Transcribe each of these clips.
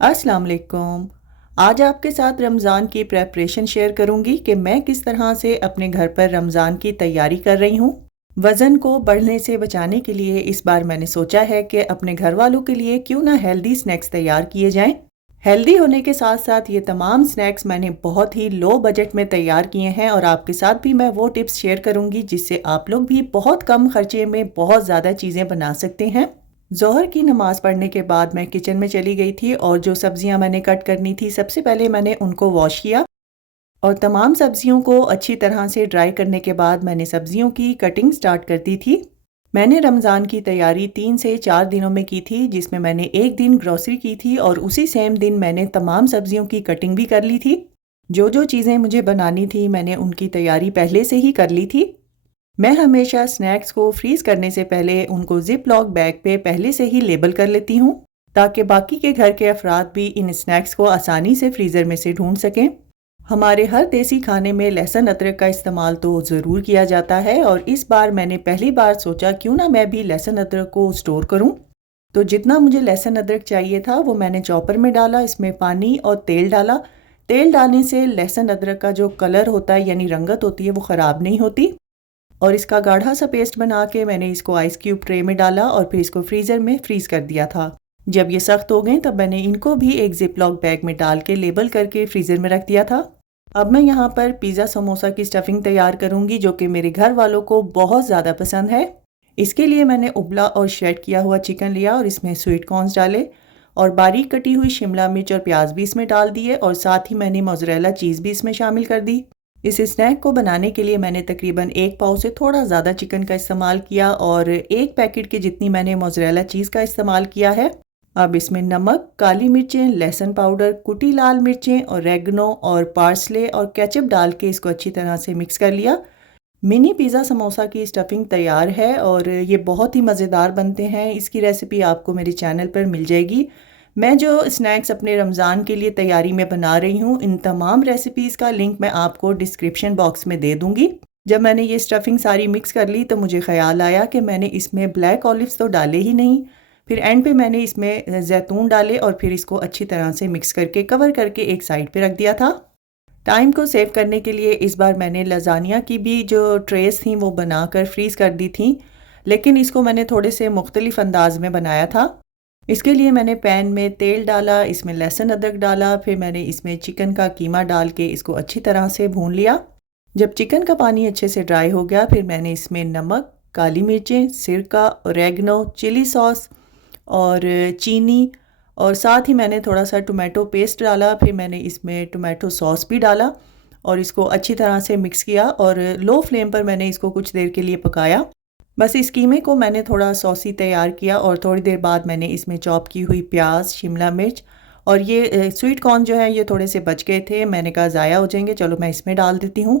अस्सलाम वालेकुम। आज आपके साथ रमज़ान की प्रेपरेशन शेयर करूंगी कि मैं किस तरह से अपने घर पर रमज़ान की तैयारी कर रही हूँ। वज़न को बढ़ने से बचाने के लिए इस बार मैंने सोचा है कि अपने घर वालों के लिए क्यों ना हेल्दी स्नैक्स तैयार किए जाएं। हेल्दी होने के साथ साथ ये तमाम स्नैक्स मैंने बहुत ही लो बजट में तैयार किए हैं और आपके साथ भी मैं वो टिप्स शेयर करूंगी जिससे आप लोग भी बहुत कम खर्चे में बहुत ज़्यादा चीज़ें बना सकते हैं। ज़ोहर की नमाज़ पढ़ने के बाद मैं किचन में चली गई थी और जो सब्ज़ियाँ मैंने कट करनी थी सबसे पहले मैंने उनको वॉश किया और तमाम सब्ज़ियों को अच्छी तरह से ड्राई करने के बाद मैंने सब्ज़ियों की कटिंग स्टार्ट कर दी थी। मैंने रमज़ान की तैयारी 3 से 4 दिनों में की थी जिसमें मैंने एक दिन ग्रोसरी की थी और उसी सेम दिन मैंने तमाम सब्ज़ियों की कटिंग भी कर ली थी। जो चीज़ें मुझे बनानी थी मैंने उनकी तैयारी पहले से ही कर ली थी। मैं हमेशा स्नैक्स को फ्रीज़ करने से पहले उनको ज़िप लॉक बैग पे पहले से ही लेबल कर लेती हूँ ताकि बाकी के घर के अफराद भी इन स्नैक्स को आसानी से फ्रीज़र में से ढूंढ सकें। हमारे हर देसी खाने में लहसुन अदरक का इस्तेमाल तो ज़रूर किया जाता है और इस बार मैंने पहली बार सोचा क्यों ना मैं भी लहसुन अदरक को स्टोर करूं। तो जितना मुझे लहसुन अदरक चाहिए था वो मैंने चॉपर में डाला, इसमें पानी और तेल डाला। तेल डालने से लहसुन अदरक का जो कलर होता है यानी रंगत होती है वो ख़राब नहीं होती। और इसका गाढ़ा सा पेस्ट बना के मैंने इसको आइस क्यूब ट्रे में डाला और फिर इसको फ्रीज़र में फ्रीज़ कर दिया था। जब ये सख्त हो गए तब मैंने इनको भी एक जिप लॉक बैग में डाल के लेबल करके फ्रीज़र में रख दिया था। अब मैं यहाँ पर पिज़्ज़ा समोसा की स्टफिंग तैयार करूँगी जो कि मेरे घर वालों को बहुत ज़्यादा पसंद है। इसके लिए मैंने उबला और श्रेड किया हुआ चिकन लिया और इसमें स्वीट कॉर्न्स डाले और बारीक कटी हुई शिमला मिर्च और प्याज भी इसमें डाल दिए और साथ ही मैंने मोज़रेला चीज़ भी इसमें शामिल कर दी। इस स्नैक को बनाने के लिए मैंने तकरीबन 1 पाव से थोड़ा ज़्यादा चिकन का इस्तेमाल किया और 1 पैकेट के जितनी मैंने मोज़रेला चीज़ का इस्तेमाल किया है। अब इसमें नमक, काली मिर्चें, लहसुन पाउडर, कुटी लाल मिर्चें, ऑरेगनो और पार्सले और केचप डाल के इसको अच्छी तरह से मिक्स कर लिया। मिनी पिज़्ज़ा समोसा की स्टफिंग तैयार है और ये बहुत ही मज़ेदार बनते हैं। इसकी रेसिपी आपको मेरे चैनल पर मिल जाएगी। मैं जो स्नैक्स अपने रमज़ान के लिए तैयारी में बना रही हूँ इन तमाम रेसिपीज़ का लिंक मैं आपको डिस्क्रिप्शन बॉक्स में दे दूँगी। जब मैंने ये स्टफिंग सारी मिक्स कर ली तो मुझे ख़्याल आया कि मैंने इसमें ब्लैक ऑलिव्स तो डाले ही नहीं। फिर एंड पे मैंने इसमें ज़ैतून डाले और फिर इसको अच्छी तरह से मिक्स करके कवर करके एक साइड पे रख दिया था। टाइम को सेव करने के लिए इस बार मैंने लज़ानिया की भी जो ट्रेस थी वो बनाकर फ्रीज़ कर दी थी, लेकिन इसको मैंने थोड़े से मुख्तलिफ अंदाज में बनाया था। इसके लिए मैंने पैन में तेल डाला, इसमें लहसुन अदरक डाला, फिर मैंने इसमें चिकन का कीमा डाल के इसको अच्छी तरह से भून लिया। जब चिकन का पानी अच्छे से ड्राई हो गया फिर मैंने इसमें नमक, काली मिर्चें, सिरका, ऑरेगनो, चिली सॉस और चीनी और साथ ही मैंने थोड़ा सा टोमेटो पेस्ट डाला। फिर मैंने इसमें टोमेटो सॉस भी डाला और इसको अच्छी तरह से मिक्स किया और लो फ्लेम पर मैंने इसको कुछ देर के लिए पकाया। बस इस कीमे को मैंने थोड़ा सॉसी तैयार किया और थोड़ी देर बाद मैंने इसमें चॉप की हुई प्याज, शिमला मिर्च और ये स्वीट कॉर्न जो है ये थोड़े से बच गए थे। मैंने कहा ज़ाया हो जाएंगे, चलो मैं इसमें डाल देती हूँ।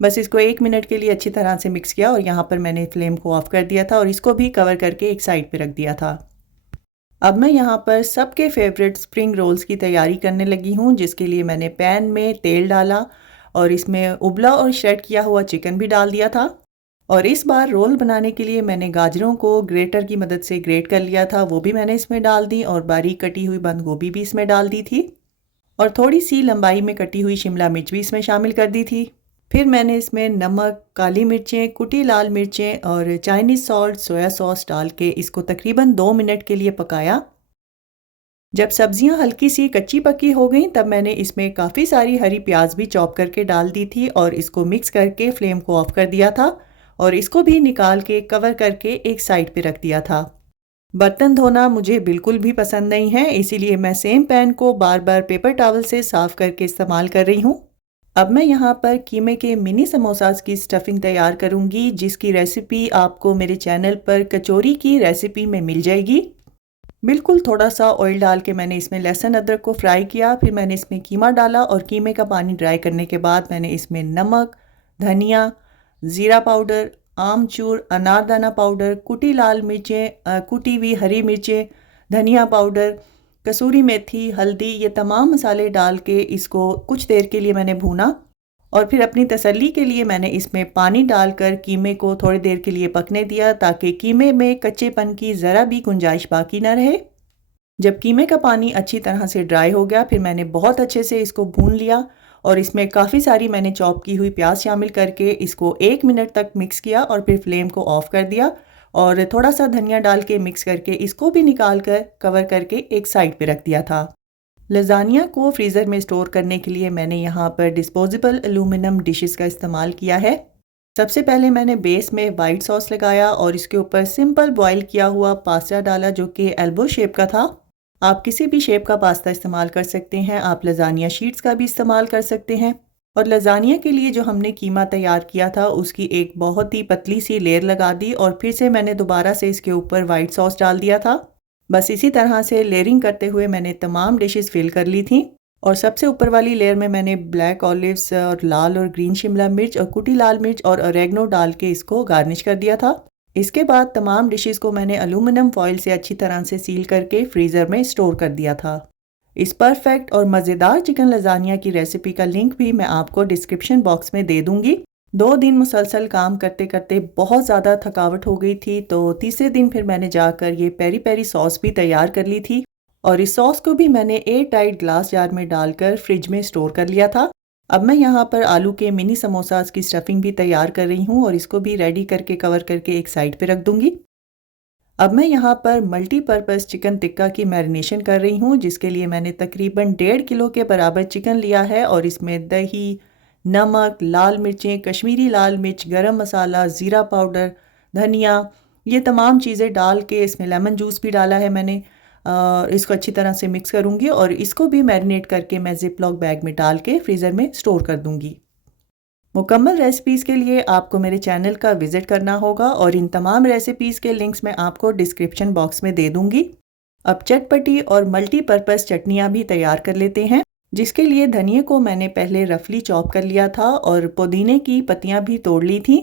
बस इसको 1 मिनट के लिए अच्छी तरह से मिक्स किया और यहाँ पर मैंने फ्लेम को ऑफ कर दिया था और इसको भी कवर करके एक साइड पे रख दिया था। अब मैं यहाँ पर सबके फेवरेट स्प्रिंग रोल्स की तैयारी करने लगी हूँ जिसके लिए मैंने पैन में तेल डाला और इसमें उबला और श्रेड किया हुआ चिकन भी डाल दिया था। और इस बार रोल बनाने के लिए मैंने गाजरों को ग्रेटर की मदद से ग्रेट कर लिया था, वो भी मैंने इसमें डाल दी और बारीक कटी हुई बंद गोभी भी इसमें डाल दी थी और थोड़ी सी लंबाई में कटी हुई शिमला मिर्च भी इसमें शामिल कर दी थी। फिर मैंने इसमें नमक, काली मिर्चें, कुटी लाल मिर्चें और चाइनीज़ सॉल्ट, सोया सॉस डाल के इसको तकरीबन 2 मिनट के लिए पकाया। जब सब्जियां हल्की सी कच्ची पक्की हो गई तब मैंने इसमें काफ़ी सारी हरी प्याज भी चॉप करके डाल दी थी और इसको मिक्स करके फ्लेम को ऑफ कर दिया था और इसको भी निकाल के कवर करके एक साइड पे रख दिया था। बर्तन धोना मुझे बिल्कुल भी पसंद नहीं है, इसीलिए मैं सेम पैन को बार बार पेपर टॉवल से साफ़ करके इस्तेमाल कर रही हूँ। अब मैं यहाँ पर कीमे के मिनी समोसास की स्टफिंग तैयार करूँगी जिसकी रेसिपी आपको मेरे चैनल पर कचौरी की रेसिपी में मिल जाएगी। बिल्कुल थोड़ा सा ऑयल डाल के मैंने इसमें लहसुन अदरक को फ्राई किया, फिर मैंने इसमें कीमा डाला और कीमे का पानी ड्राई करने के बाद मैंने इसमें नमक, धनिया, ज़ीरा पाउडर, आमचूर, अनारदाना पाउडर, कुटी लाल मिर्चें, कुटी हुई हरी मिर्चें, धनिया पाउडर, कसूरी मेथी, हल्दी, ये तमाम मसाले डाल के इसको कुछ देर के लिए मैंने भूना और फिर अपनी तसल्ली के लिए मैंने इसमें पानी डालकर कीमे को थोड़ी देर के लिए पकने दिया ताकि कीमे में कच्चेपन की ज़रा भी गुंजाइश बाकी ना रहे। जब कीमे का पानी अच्छी तरह से ड्राई हो गया, फिर मैंने बहुत अच्छे से इसको भून लिया और इसमें काफ़ी सारी मैंने चॉप की हुई प्याज शामिल करके इसको 1 मिनट तक मिक्स किया और फिर फ्लेम को ऑफ कर दिया और थोड़ा सा धनिया डाल के मिक्स करके इसको भी निकाल कर कवर करके एक साइड पे रख दिया था। लजानिया को फ्रीज़र में स्टोर करने के लिए मैंने यहाँ पर डिस्पोजेबल एल्यूमिनियम डिशेस का इस्तेमाल किया है। सबसे पहले मैंने बेस में वाइट सॉस लगाया और इसके ऊपर सिंपल बॉईल किया हुआ पास्ता डाला जो कि एल्बो शेप का था। आप किसी भी शेप का पास्ता इस्तेमाल कर सकते हैं, आप लजानिया शीट्स का भी इस्तेमाल कर सकते हैं। और लजानिया के लिए जो हमने कीमा तैयार किया था उसकी एक बहुत ही पतली सी लेयर लगा दी और फिर से मैंने दोबारा से इसके ऊपर वाइट सॉस डाल दिया था। बस इसी तरह से लेयरिंग करते हुए मैंने तमाम डिशेस फिल कर ली थी और सबसे ऊपर वाली लेयर में मैंने ब्लैक ऑलिव्स और लाल और ग्रीन शिमला मिर्च और कुटी लाल मिर्च और ऑरेगनो डाल के इसको गार्निश कर दिया था। इसके बाद तमाम डिशेस को मैंने एल्यूमिनियम फॉइल से अच्छी तरह से सील करके फ्रीज़र में स्टोर कर दिया था। इस परफेक्ट और मज़ेदार चिकन लजानिया की रेसिपी का लिंक भी मैं आपको डिस्क्रिप्शन बॉक्स में दे दूंगी। 2 दिन मुसलसल काम करते करते बहुत ज़्यादा थकावट हो गई थी, तो तीसरे दिन फिर मैंने जाकर ये पेरी पेरी सॉस भी तैयार कर ली थी और इस सॉस को भी मैंने एयर टाइट ग्लास जार में डालकर फ्रिज में स्टोर कर लिया था। अब मैं यहाँ पर आलू के मिनी समोसास की स्टफिंग भी तैयार कर रही हूँ और इसको भी रेडी करके कवर करके एक साइड पे रख दूंगी। अब मैं यहाँ पर मल्टीपर्पज़ चिकन टिक्का की मैरिनेशन कर रही हूँ, जिसके लिए मैंने तकरीबन 1.5 किलो के बराबर चिकन लिया है और इसमें दही, नमक, लाल मिर्चें, कश्मीरी लाल मिर्च, गरम मसाला, ज़ीरा पाउडर, धनिया, ये तमाम चीज़ें डाल के इसमें लेमन जूस भी डाला है मैंने। इसको अच्छी तरह से मिक्स करूँगी और इसको भी मैरिनेट करके मैं ज़िप लॉक बैग में डाल के फ्रीज़र में स्टोर कर दूँगी। मुकम्मल रेसिपीज़ के लिए आपको मेरे चैनल का विज़िट करना होगा और इन तमाम रेसिपीज़ के लिंक्स मैं आपको डिस्क्रिप्शन बॉक्स में दे दूँगी। अब चटपटी और मल्टीपर्पज़ चटनियाँ भी तैयार कर लेते हैं, जिसके लिए धनिए को मैंने पहले रफली चॉप कर लिया था और पुदीने की पत्तियाँ भी तोड़ ली थी।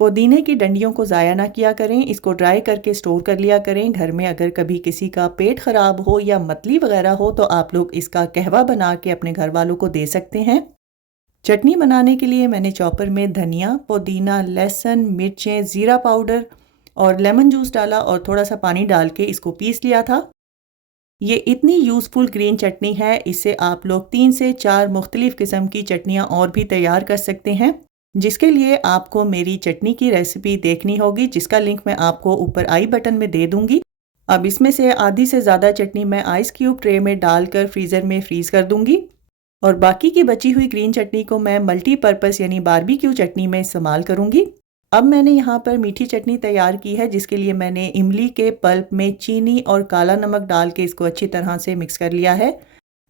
पुदीने की डंडियों को ज़ाया ना किया करें, इसको ड्राई करके स्टोर कर लिया करें। घर में अगर कभी किसी का पेट ख़राब हो या मतली वगैरह हो तो आप लोग इसका कहवा बना के अपने घर वालों को दे सकते हैं। चटनी बनाने के लिए मैंने चॉपर में धनिया, पुदीना, लहसुन, मिर्चें, ज़ीरा पाउडर और लेमन जूस डाला और थोड़ा सा पानी डाल के इसको पीस लिया था। ये इतनी यूज़फुल ग्रीन चटनी है, इससे आप लोग 3 से 4 मुख्तलिफ़ किस्म की चटनियाँ और भी तैयार कर सकते हैं, जिसके लिए आपको मेरी चटनी की रेसिपी देखनी होगी, जिसका लिंक मैं आपको ऊपर आई बटन में दे दूँगी। अब इसमें से आधी से ज़्यादा चटनी मैं आइस क्यूब ट्रे में डालकर फ्रीज़र में फ्रीज़ कर दूँगी और बाकी की बची हुई ग्रीन चटनी को मैं मल्टीपर्पज़ यानी बारबेक्यू चटनी में इस्तेमाल करूँगी। अब मैंने यहाँ पर मीठी चटनी तैयार की है, जिसके लिए मैंने इमली के पल्प में चीनी और काला नमक डाल के इसको अच्छी तरह से मिक्स कर लिया है।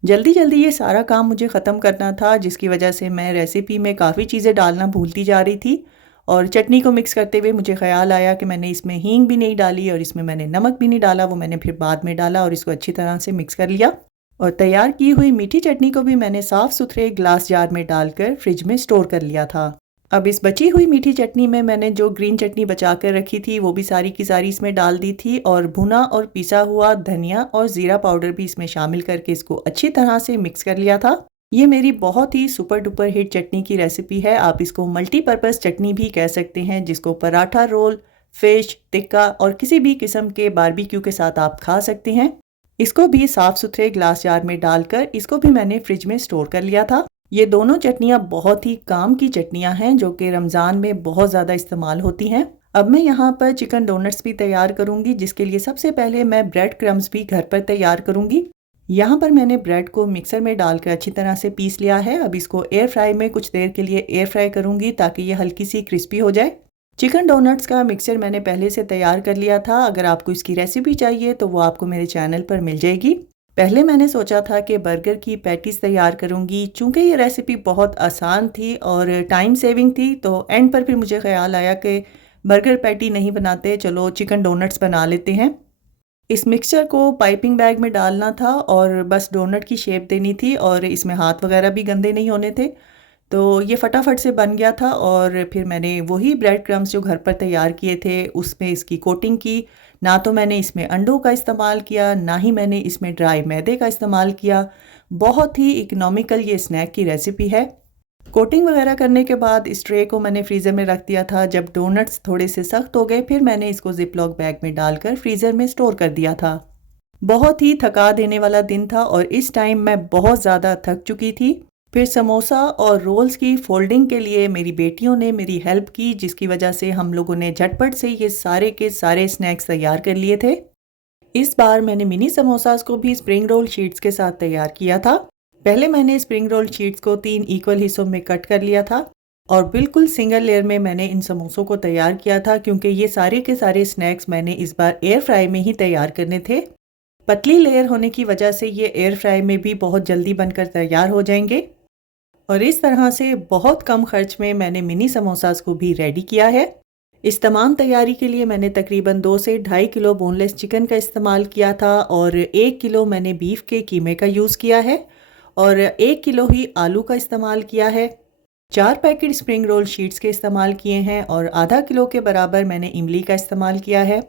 जल्दी जल्दी ये सारा काम मुझे ख़त्म करना था, जिसकी वजह से मैं रेसिपी में काफ़ी चीज़ें डालना भूलती जा रही थी और चटनी को मिक्स करते हुए मुझे ख़्याल आया कि मैंने इसमें हींग भी नहीं डाली और इसमें मैंने नमक भी नहीं डाला, वो मैंने फिर बाद में डाला और इसको अच्छी तरह से मिक्स कर लिया। और तैयार की हुई मीठी चटनी को भी मैंने साफ़ सुथरे ग्लास जार में डालकर फ्रिज में स्टोर कर लिया था। अब इस बची हुई मीठी चटनी में मैंने जो ग्रीन चटनी बचा कर रखी थी वो भी सारी की सारी इसमें डाल दी थी और भुना और पिसा हुआ धनिया और ज़ीरा पाउडर भी इसमें शामिल करके इसको अच्छी तरह से मिक्स कर लिया था। ये मेरी बहुत ही सुपर डुपर हिट चटनी की रेसिपी है। आप इसको मल्टीपर्पज़ चटनी भी कह सकते हैं, जिसको पराठा रोल, फ़िश, टिक्का और किसी भी किस्म के बारबेक्यू के साथ आप खा सकते हैं। इसको भी साफ़ सुथरे ग्लास जार में डालकर इसको भी मैंने फ्रिज में स्टोर कर लिया था। ये दोनों चटनियाँ बहुत ही काम की चटनियाँ हैं, जो कि रमज़ान में बहुत ज़्यादा इस्तेमाल होती हैं। अब मैं यहाँ पर चिकन डोनट्स भी तैयार करूँगी, जिसके लिए सबसे पहले मैं ब्रेड क्रम्स भी घर पर तैयार करूँगी। यहाँ पर मैंने ब्रेड को मिक्सर में डालकर अच्छी तरह से पीस लिया है। अब इसको एयर फ्राई में कुछ देर के लिए एयर फ्राई करूँगी ताकि ये हल्की सी क्रिस्पी हो जाए। चिकन डोनट्स का मिक्सचर मैंने पहले से तैयार कर लिया था। अगर आपको इसकी रेसिपी चाहिए तो वो आपको मेरे चैनल पर मिल जाएगी। पहले मैंने सोचा था कि बर्गर की पैटीज़ तैयार करूँगी, चूँकि ये रेसिपी बहुत आसान थी और टाइम सेविंग थी, तो एंड पर फिर मुझे ख़्याल आया कि बर्गर पैटी नहीं बनाते, चलो चिकन डोनट्स बना लेते हैं। इस मिक्सचर को पाइपिंग बैग में डालना था और बस डोनट की शेप देनी थी और इसमें हाथ वगैरह भी गंदे नहीं होने थे। तो ये फटाफट से बन गया था और फिर मैंने वही ब्रेड क्रम्स जो घर पर तैयार किए थे उसमें इसकी कोटिंग की। ना तो मैंने इसमें अंडों का इस्तेमाल किया, ना ही मैंने इसमें ड्राई मैदे का इस्तेमाल किया। बहुत ही इकोनॉमिकल ये स्नैक की रेसिपी है। कोटिंग वगैरह करने के बाद इस ट्रे को मैंने फ्रीज़र में रख दिया था। जब डोनट्स थोड़े से सख्त हो गए फिर मैंने इसको ज़िप लॉक बैग में डालकर फ्रीज़र में स्टोर कर दिया था। बहुत ही थका देने वाला दिन था और इस टाइम मैं बहुत ज़्यादा थक चुकी थी। फिर समोसा और रोल्स की फोल्डिंग के लिए मेरी बेटियों ने मेरी हेल्प की, जिसकी वजह से हम लोगों ने झटपट से ये सारे के सारे स्नैक्स तैयार कर लिए थे। इस बार मैंने मिनी समोसास को भी स्प्रिंग रोल शीट्स के साथ तैयार किया था। पहले मैंने स्प्रिंग रोल शीट्स को 3 इक्वल हिस्सों में कट कर लिया था और बिल्कुल सिंगल लेयर में मैंने इन समोसों को तैयार किया था, क्योंकि ये सारे के सारे स्नैक्स मैंने इस बार एयर फ्राई में ही तैयार करने थे। पतली लेयर होने की वजह से ये एयर फ्राई में भी बहुत जल्दी बनकर तैयार हो जाएंगे और इस तरह से बहुत कम खर्च में मैंने मिनी समोसास को भी रेडी किया है। इस तमाम तैयारी के लिए मैंने तकरीबन 2 से ढाई किलो बोनलेस चिकन का इस्तेमाल किया था और 1 किलो मैंने बीफ के कीमे का यूज़ किया है और 1 किलो ही आलू का इस्तेमाल किया है। 4 पैकेट स्प्रिंग रोल शीट्स के इस्तेमाल किए हैं और आधा किलो के बराबर मैंने इमली का इस्तेमाल किया है।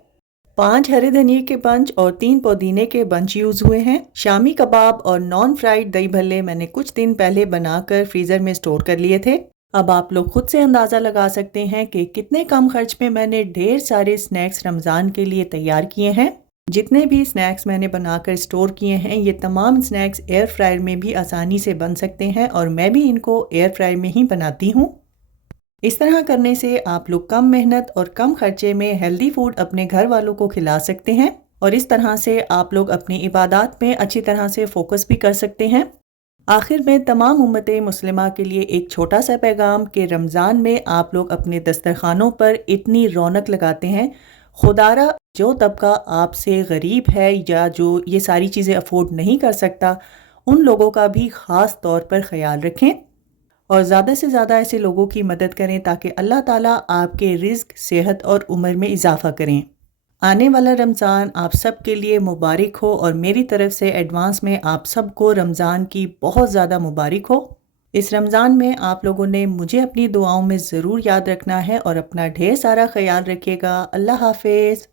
5 हरे धनिए के बंच और 3 पुदीने के बंच यूज़ हुए हैं। शामी कबाब और नॉन फ्राइड दही भल्ले मैंने कुछ दिन पहले बनाकर फ्रीज़र में स्टोर कर लिए थे। अब आप लोग खुद से अंदाज़ा लगा सकते हैं कि कितने कम खर्च में मैंने ढेर सारे स्नैक्स रमज़ान के लिए तैयार किए हैं। जितने भी स्नैक्स मैंने बनाकर स्टोर किए हैं, ये तमाम स्नैक्स एयर फ्रायर में भी आसानी से बन सकते हैं और मैं भी इनको एयर फ्रायर में ही बनाती हूँ। इस तरह करने से आप लोग कम मेहनत और कम खर्चे में हेल्दी फूड अपने घर वालों को खिला सकते हैं और इस तरह से आप लोग अपनी इबादत में अच्छी तरह से फोकस भी कर सकते हैं। आखिर में तमाम उम्मत मुस्लिमा के लिए एक छोटा सा पैगाम कि रमज़ान में आप लोग अपने दस्तरखानों पर इतनी रौनक लगाते हैं। खुदारा जो तबका आपसे गरीब है या जो ये सारी चीज़ें अफोर्ड नहीं कर सकता, उन लोगों का भी ख़ास तौर पर ख्याल रखें और ज़्यादा से ज़्यादा ऐसे लोगों की मदद करें ताकि अल्लाह ताला आपके रिज़्क, सेहत और उम्र में इजाफ़ा करें। आने वाला रमज़ान आप सब के लिए मुबारक हो और मेरी तरफ से एडवांस में आप सबको रमज़ान की बहुत ज़्यादा मुबारक हो। इस रमज़ान में आप लोगों ने मुझे अपनी दुआओं में ज़रूर याद रखना है और अपना ढेर सारा ख्याल रखिएगा। अल्लाह हाफ़िज़।